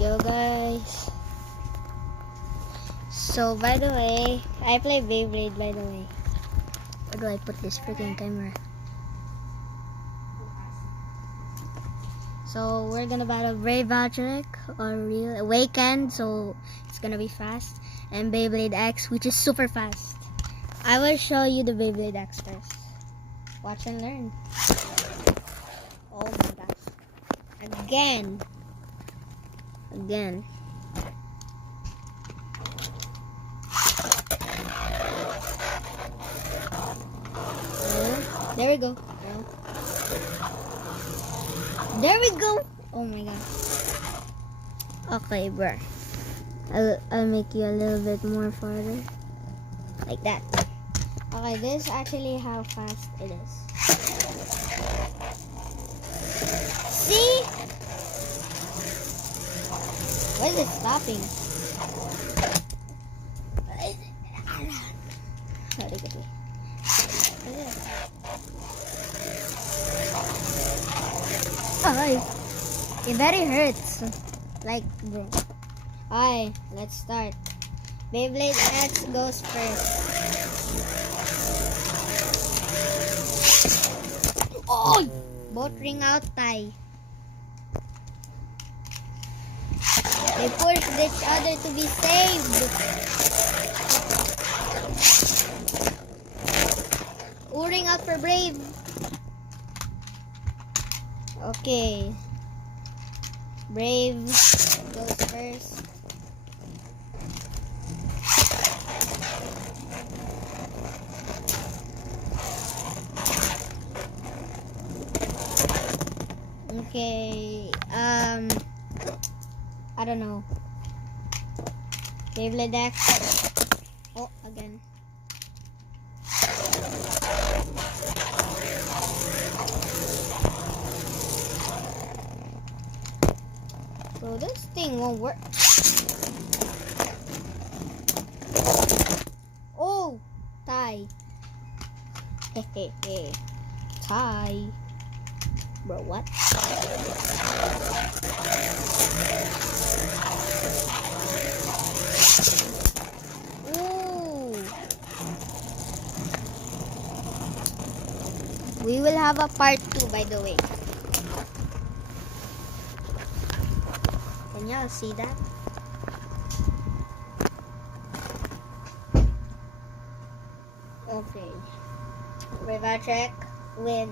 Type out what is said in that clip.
Yo guys. So by the way, I play Beyblade by the way. Where do I put this freaking camera? So we're gonna battle Brave Valtryek or Real Awakened, so it's gonna be fast. And Beyblade X, which is super fast. I will show you the Beyblade X first. Watch and learn. Oh my gosh. Again. Oh, there we go. There we go. Oh my god. Okay, bruh. I'll make you a little bit more farther. Like that. Okay, this is actually how fast it is. See? Why is it stopping? Oh, it very hurts. Like, bro. Alright, let's start. Beyblade X goes first. Oh! Both ring out tie. They pushed each other to be saved. Ring out for Brave. Okay. Brave goes first. Okay. I don't know. Beyblade X. Oh, again. So this thing won't work. Oh, tie. Hehehe. Tie. Bro, what? Ooh. We will have a part 2, by the way. Can y'all see that? Okay. Brave Valtryek win.